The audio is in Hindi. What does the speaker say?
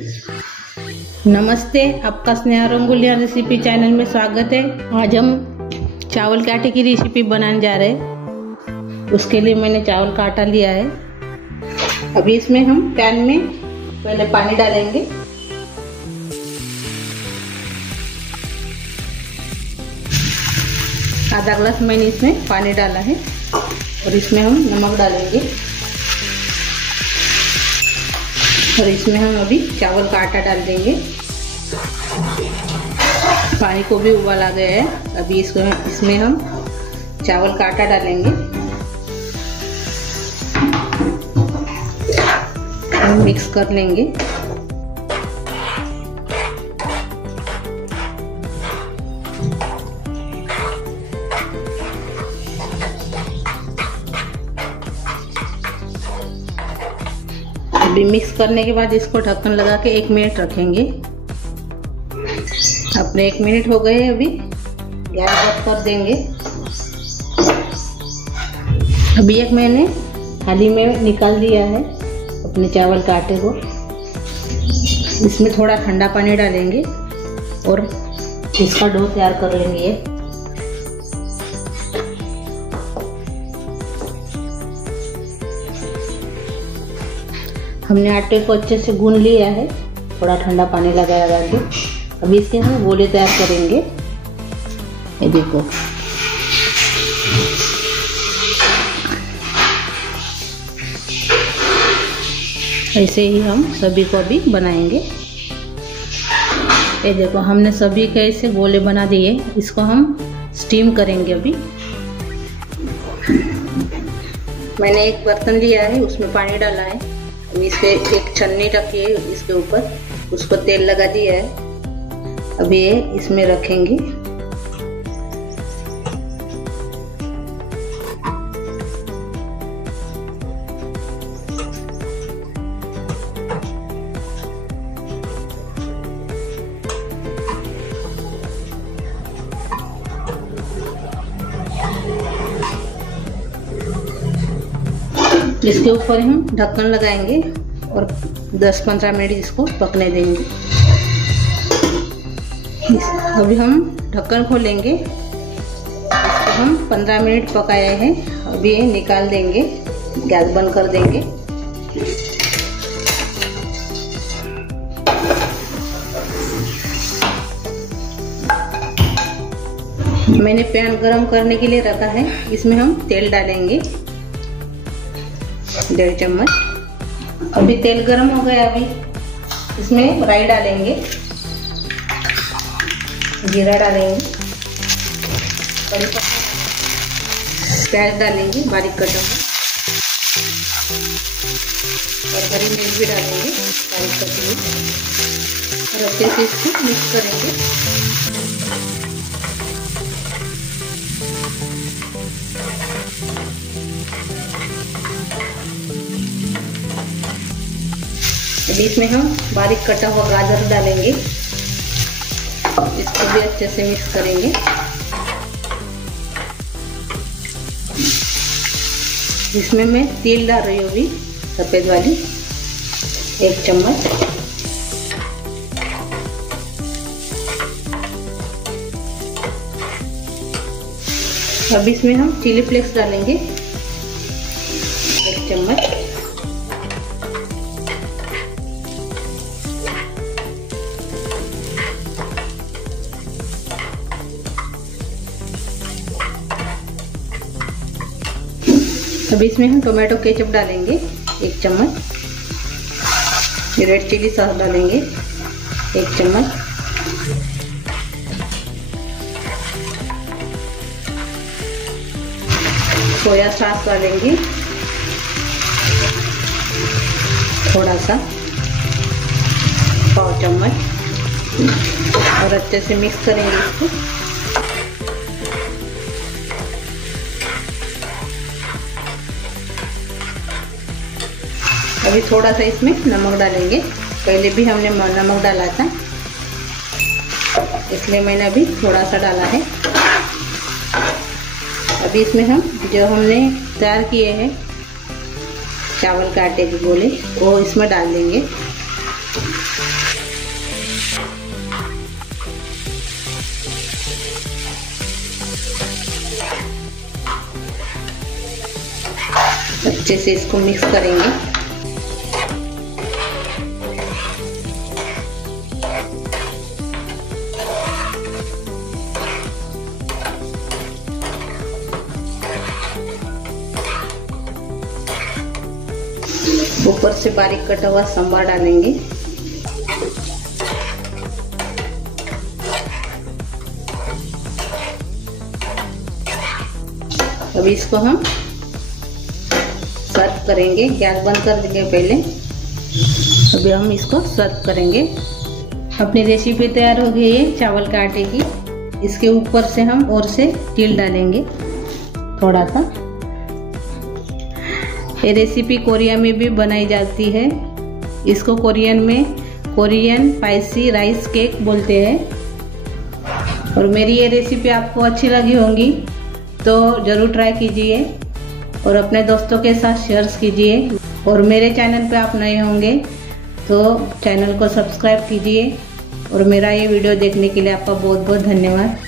नमस्ते, आपका स्नेहा रंगोलिया रेसिपी चैनल में स्वागत है। आज हम चावल के आटे की रेसिपी बनाने जा रहे हैं। उसके लिए मैंने चावल का आटा लिया है। अभी इसमें हम पैन में पहले पानी डालेंगे। आधा ग्लास मैंने इसमें पानी डाला है और इसमें हम नमक डालेंगे और इसमें हम अभी चावल का आटा डाल देंगे। पानी को भी उबाल आ गया है। अभी इसमें हम चावल का आटा डालेंगे और मिक्स कर लेंगे। अभी मिक्स करने के बाद इसको ढक्कन लगा के 1 मिनट रखेंगे। अपने 1 मिनट हो गए। अभी गैस बंद कर देंगे। अभी एक मैंने थाली में निकाल दिया है अपने चावल के आटे को। इसमें थोड़ा ठंडा पानी डालेंगे और इसका डो तैयार कर लेंगे। हमने आटे को अच्छे से गूंद लिया है, थोड़ा ठंडा पानी लगा के। अभी इसके हम गोले तैयार करेंगे। ये देखो, ऐसे ही हम सभी को अभी बनाएंगे। ये देखो, हमने सभी के ऐसे गोले बना दिए। इसको हम स्टीम करेंगे। अभी मैंने एक बर्तन लिया है, उसमें पानी डाला है। अभी इस पे एक छन्नी रखी है, इसके ऊपर उसको तेल लगा दिया है। अभी ये इसमें रखेंगे। इसके ऊपर हम ढक्कन लगाएंगे और 10-15 मिनट इसको पकने देंगे। अभी हम ढक्कन खोलेंगे। इसको हम 15 मिनट पकाए हैं। अभी ये निकाल देंगे, गैस बंद कर देंगे। मैंने पैन गरम करने के लिए रखा है। इसमें हम तेल डालेंगे 1.5 चम्मच। अभी तेल गरम हो गया। अभी इसमें राई डालेंगे, जीरा डालेंगे, कड़ी पत्ता, प्याज डालेंगे बारीक कटा हुआ और हरी मिर्च भी डालेंगे बारीक कटी हुई और अच्छे से इसको मिक्स करेंगे। अभी इसमें हम बारीक कटा हुआ गाजर डालेंगे। इसको भी अच्छे से मिक्स करेंगे। इसमें मैं तिल डाल रही हूँ अभी, सफेद वाली 1 चम्मच। अब इसमें हम चिली फ्लेक्स डालेंगे 1 चम्मच। अभी इसमें हम टोमेटो केचप डालेंगे 1 चम्मच। रेड चिली सॉस डालेंगे 1 चम्मच। सोया सॉस डालेंगे थोड़ा सा, 1/4 चम्मच और अच्छे से मिक्स करेंगे इसको। अभी थोड़ा सा इसमें नमक डालेंगे। पहले भी हमने नमक डाला था, इसलिए मैंने अभी थोड़ा सा डाला है। अभी इसमें हम जो हमने तैयार किए हैं चावल के आटे के गोले वो इसमें डाल देंगे। अच्छे से इसको मिक्स करेंगे। ऊपर से बारीक कटा हुआ सांभर डालेंगे। अभी इसको हम सर्व करेंगे। गैस बंद कर देंगे पहले। अभी हम इसको सर्व करेंगे। अपनी रेसिपी तैयार हो गई है चावल के आटे की। इसके ऊपर से हम और से तिल डालेंगे थोड़ा सा। ये रेसिपी कोरिया में भी बनाई जाती है। इसको कोरियन में कोरियन स्पाइसी राइस केक बोलते हैं। और मेरी ये रेसिपी आपको अच्छी लगी होंगी तो ज़रूर ट्राई कीजिए और अपने दोस्तों के साथ शेयर कीजिए। और मेरे चैनल पे आप नए होंगे तो चैनल को सब्सक्राइब कीजिए। और मेरा ये वीडियो देखने के लिए आपका बहुत बहुत धन्यवाद।